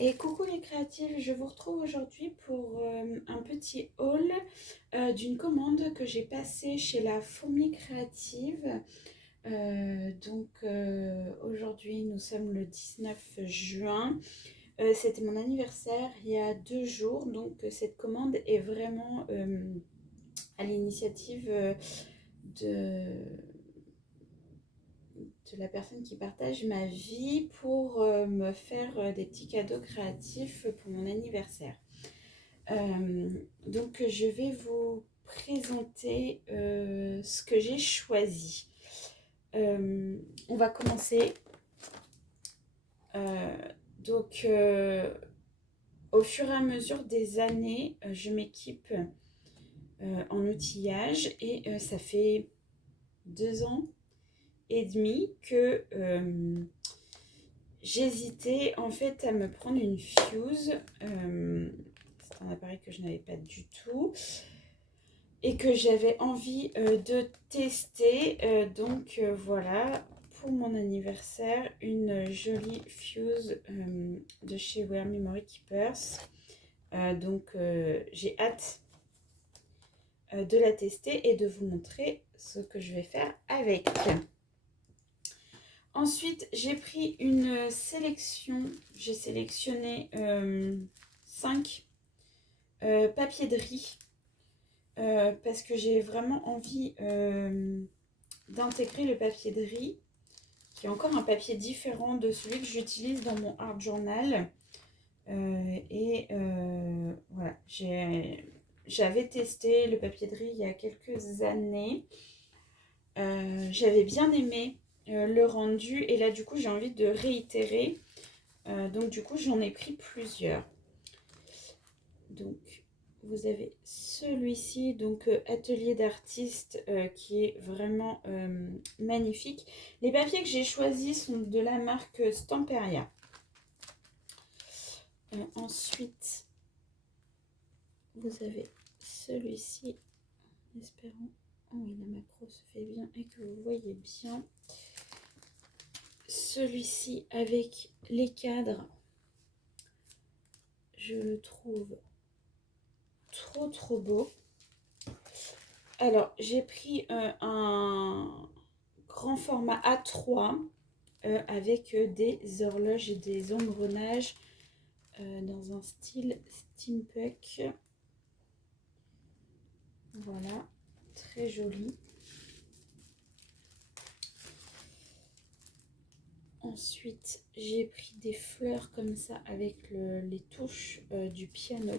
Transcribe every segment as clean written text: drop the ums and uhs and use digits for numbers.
Et coucou les créatives, je vous retrouve aujourd'hui pour un petit haul d'une commande que j'ai passée chez la Fourmi Créative. Aujourd'hui nous sommes le 19 juin. C'était mon anniversaire il y a 2 jours, donc cette commande est vraiment à l'initiative de la personne qui partage ma vie pour me faire des petits cadeaux créatifs pour mon anniversaire. Donc je vais vous présenter ce que j'ai choisi. On va commencer. Euh, donc au fur et à mesure des années, je m'équipe en outillage et ça fait 2 ans et demi que j'hésitais en fait à me prendre une fuse. C'est un appareil que je n'avais pas du tout et que j'avais envie de tester. Voilà, pour mon anniversaire, une jolie fuse de chez Wear Memory Keepers. J'ai hâte de la tester et de vous montrer ce que je vais faire avec. Ensuite, j'ai pris une sélection. J'ai sélectionné 5 papiers de riz parce que j'ai vraiment envie d'intégrer le papier de riz, qui est encore un papier différent de celui que j'utilise dans mon art journal. Voilà, j'avais testé le papier de riz il y a quelques années. J'avais bien aimé le rendu et là du coup j'ai envie de réitérer. Donc du coup j'en ai pris plusieurs. Donc vous avez celui-ci, donc atelier d'artiste, qui est vraiment magnifique. Les papiers que j'ai choisis sont de la marque Stamperia. Ensuite vous avez celui-ci, espérons oui, la macro se fait bien et que vous voyez bien. Celui-ci avec les cadres, je le trouve trop beau. Alors j'ai pris un grand format A3 avec des horloges et des engrenages dans un style steampunk. Voilà, très joli. Ensuite, j'ai pris des fleurs comme ça avec les touches du piano.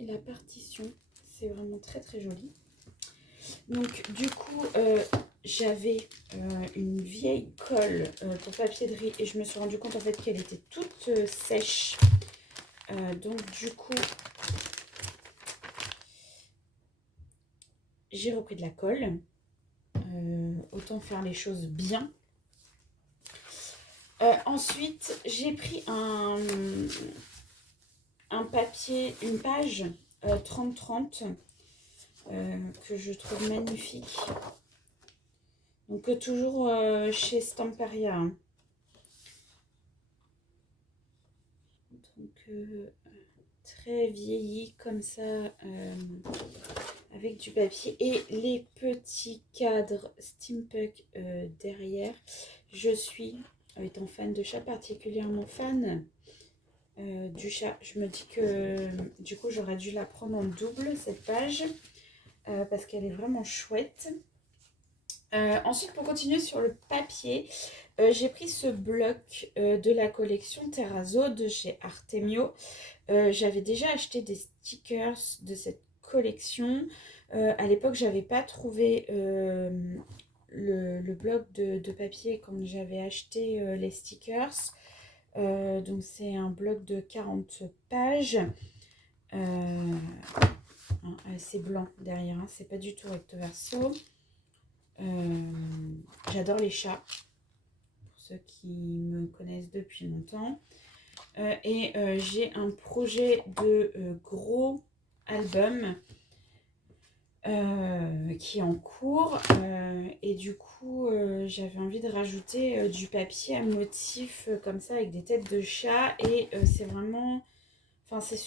Et la partition, c'est vraiment très joli. Donc du coup, j'avais une vieille colle pour papier de riz et je me suis rendu compte en fait qu'elle était toute sèche. Donc du coup, j'ai repris de la colle. Autant faire les choses bien. Ensuite, j'ai pris un papier, une page 30-30 que je trouve magnifique. Donc toujours chez Stamperia. Hein. Donc très vieilli comme ça, avec du papier et les petits cadres steampunk derrière. Je suis, étant fan de chat, particulièrement fan du chat. Je me dis que du coup j'aurais dû la prendre en double cette page parce qu'elle est vraiment chouette. Ensuite, pour continuer sur le papier, j'ai pris ce bloc de la collection Terrazzo de chez Artemio. J'avais déjà acheté des stickers de cette collection. À l'époque, j'avais pas trouvé le bloc de papier quand j'avais acheté les stickers. Donc c'est un bloc de 40 pages. C'est blanc derrière, hein, c'est pas du tout recto verso. J'adore les chats, pour ceux qui me connaissent depuis longtemps. J'ai un projet de gros album qui est en cours. Et du coup, j'avais envie de rajouter du papier à motif comme ça avec des têtes de chat. Et c'est vraiment... Enfin, c'est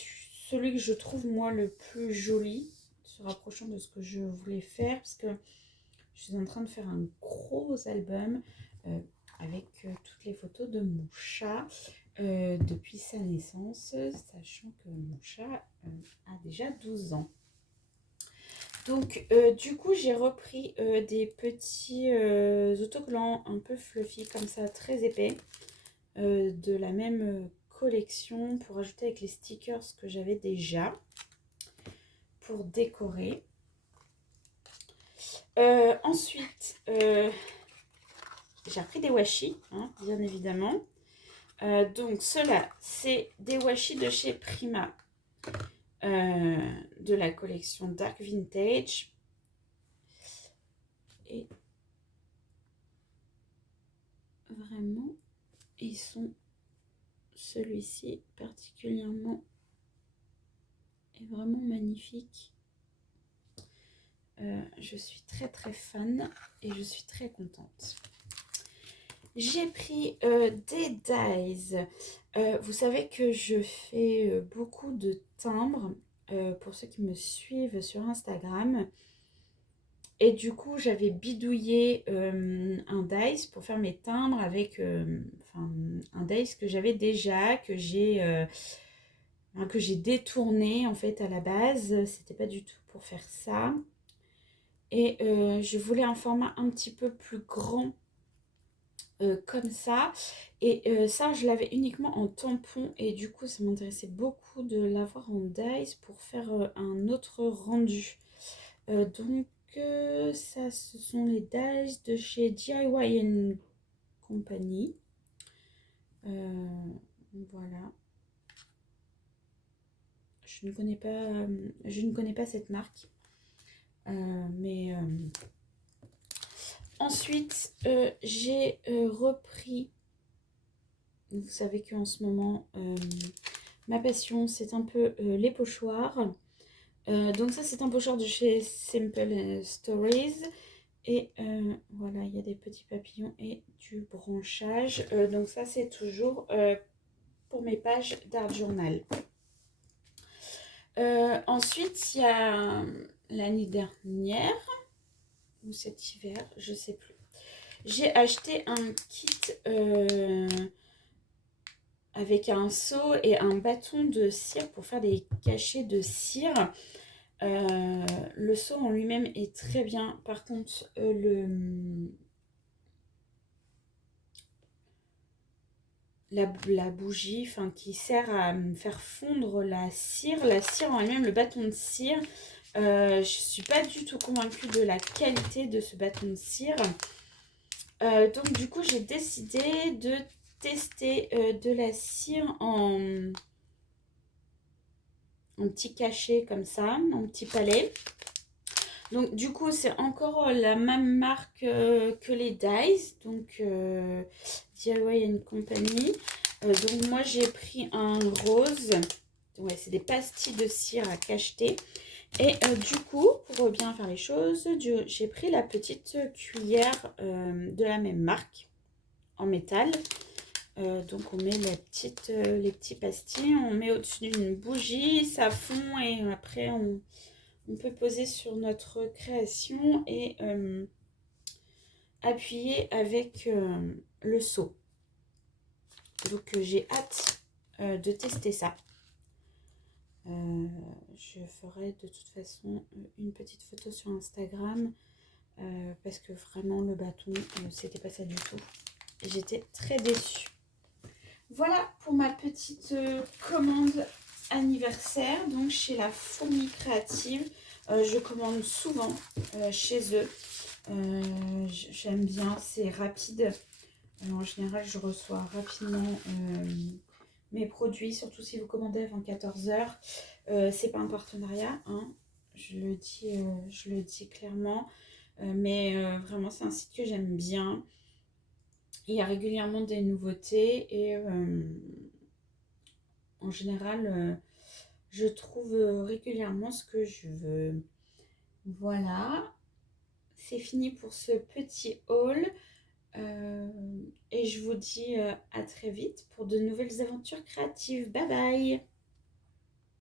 celui que je trouve moi le plus joli, se rapprochant de ce que je voulais faire. Parce que je suis en train de faire un gros album euh, avec toutes les photos de mon chat depuis sa naissance, sachant que mon chat a déjà 12 ans. Donc, du coup, j'ai repris des petits autocollants un peu fluffy, comme ça, très épais, de la même collection pour ajouter avec les stickers que j'avais déjà pour décorer. Ensuite, j'ai repris des washi, hein, bien évidemment. Donc, ceux-là, c'est des washi de chez Prima, de la collection Dark Vintage. Et vraiment, ils sont... Celui-ci particulièrement est vraiment magnifique. Je suis très très fan et je suis très contente. J'ai pris des dies. Vous savez que je fais beaucoup de timbres pour ceux qui me suivent sur Instagram. Et du coup, j'avais bidouillé un dice pour faire mes timbres avec un dice que j'avais déjà, que j'ai détourné en fait à la base. C'était pas du tout pour faire ça. Et je voulais un format un petit peu plus grand comme ça. Et ça, je l'avais uniquement en tampon. Et du coup, ça m'intéressait beaucoup de l'avoir en dice pour faire un autre rendu. Donc, ça, ce sont les dice de chez DIY Company. Voilà. Je ne connais pas cette marque. Mais ensuite, j'ai repris. Vous savez qu'en ce moment, ma passion, c'est un peu les pochoirs. Donc ça, c'est un pochoir de chez Simple Stories. Et voilà, il y a des petits papillons et du branchage. Donc ça, c'est toujours pour mes pages d'art journal. Ensuite, il y a l'année dernière, ou cet hiver, je sais plus. J'ai acheté un kit avec un seau et un bâton de cire pour faire des cachets de cire. Le seau en lui-même est très bien. Par contre, la bougie qui sert à faire fondre la cire en elle-même, le bâton de cire, je ne suis pas du tout convaincue de la qualité de ce bâton de cire. Donc du coup, j'ai décidé de tester de la cire en petit cachet comme ça, en petit palais. Donc du coup, c'est encore la même marque que les dies, donc DIY Company. Donc moi, j'ai pris un rose. Ouais, c'est des pastilles de cire à cacheter. Et du coup, pour bien faire les choses, j'ai pris la petite cuillère de la même marque en métal. Donc on met les petits pastilles, on met au-dessus d'une bougie, ça fond et après on peut poser sur notre création et appuyer avec le seau. Donc j'ai hâte de tester ça. Je ferai de toute façon une petite photo sur Instagram parce que vraiment le bâton c'était pas ça du tout. J'étais très déçue. Voilà pour ma petite commande anniversaire, donc chez la Fourmi Créative. Je commande souvent chez eux. J'aime bien, c'est rapide. En général, je reçois rapidement mes produits, surtout si vous commandez avant 14 h. C'est pas un partenariat, hein, je le dis clairement. Mais vraiment, c'est un site que j'aime bien. Il y a régulièrement des nouveautés et en général, je trouve régulièrement ce que je veux. Voilà, c'est fini pour ce petit haul. Et je vous dis à très vite pour de nouvelles aventures créatives. Bye bye!